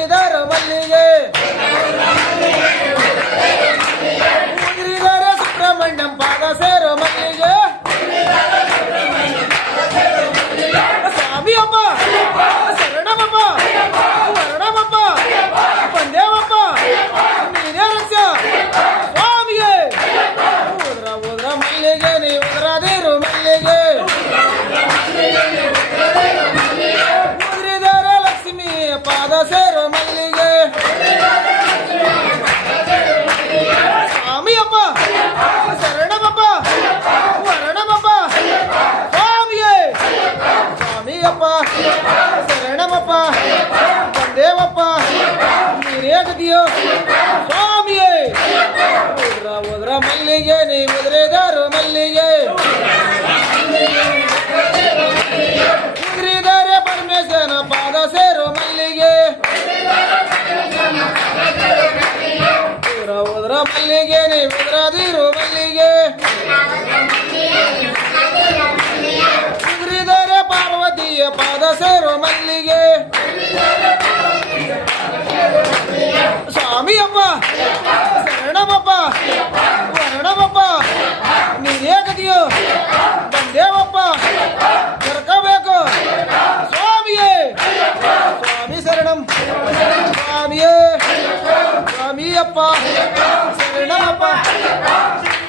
ಉದುರಿದರು ಮಲ್ಲಿಗೆ ಉದುರಿದರೆ ಸುಬ್ರಹ್ಮಣ್ಯಂ ಪಾದ ಸೇರು ಮಲ್ಲಿಗೆ ಸ್ವಾಮಿಯಪ್ಪ ಶರಣಮಪ್ಪ ವರ್ಣಮಪ್ಪ ಬಂದೇವಪ್ಪ ನೀನೇ ರಕ್ಷ ಸ್ವಾಮಿಗೆ ಉದ್ರ ಉದ್ರ ಮಲ್ಲಿಗೆ ನೀ ಉದ್ರದಿರು ಮಲ್ಲಿಗೆ ಉದುರಿದರೆ ಲಕ್ಷ್ಮೀ ಪಾದ ಸೇರು ಮಲ್ಲಿಗೆ ಸ್ವಾಮಿಯಪ್ಪ ಶರಣಮಪ್ಪ ವರ್ಣಮಪ್ಪ ಸ್ವಾಮಿಯೇ ಸ್ವಾಮಿಯಪ್ಪ ಶರಣಮಪ್ಪ ಬಂದೇವಪ್ಪ ನೀರೇ ಗತಿಯೋ ಸ್ವಾಮಿಯೇ ಉದ್ರ ಉದ್ರ ಮಲ್ಲಿಗೆ ನೀ ಉದುರಿದರು ಮಲ್ಲಿಗೆ ಉದುರಿದರೆ ಪರಮೇಶನ ಪಾದ ಸೇರು ಮಲ್ಲಿಗೆ ಉದ್ರ ಉದ್ರ ಮಲ್ಲಿಗೆ ನೀ ಉದ್ರದಿರು ಮಲ್ಲಿಗೆ ಉದುರಿದರೆ ಪಾರ್ವತಿಯ ಪಾದ ಸೇರು ಮಲ್ಲಿಗೆ ಸ್ವಾಮಿಯಪ್ಪ ಶರಣಮಪ್ಪ ವರ್ಣಮಪ್ಪ ನೀನೇ ಗತಿಯೋ ಬಂದೇವಪ್ಪ ಕರ್ಕಬೇಕು ಸ್ವಾಮಿಯೇ ಸ್ವಾಮಿ ಶರಣಂ ಸ್ವಾಮಿಯೇ ಸ್ವಾಮಿಯಪ್ಪ ಶರಣಮಪ್ಪ ಶರಣಮಪ್ಪ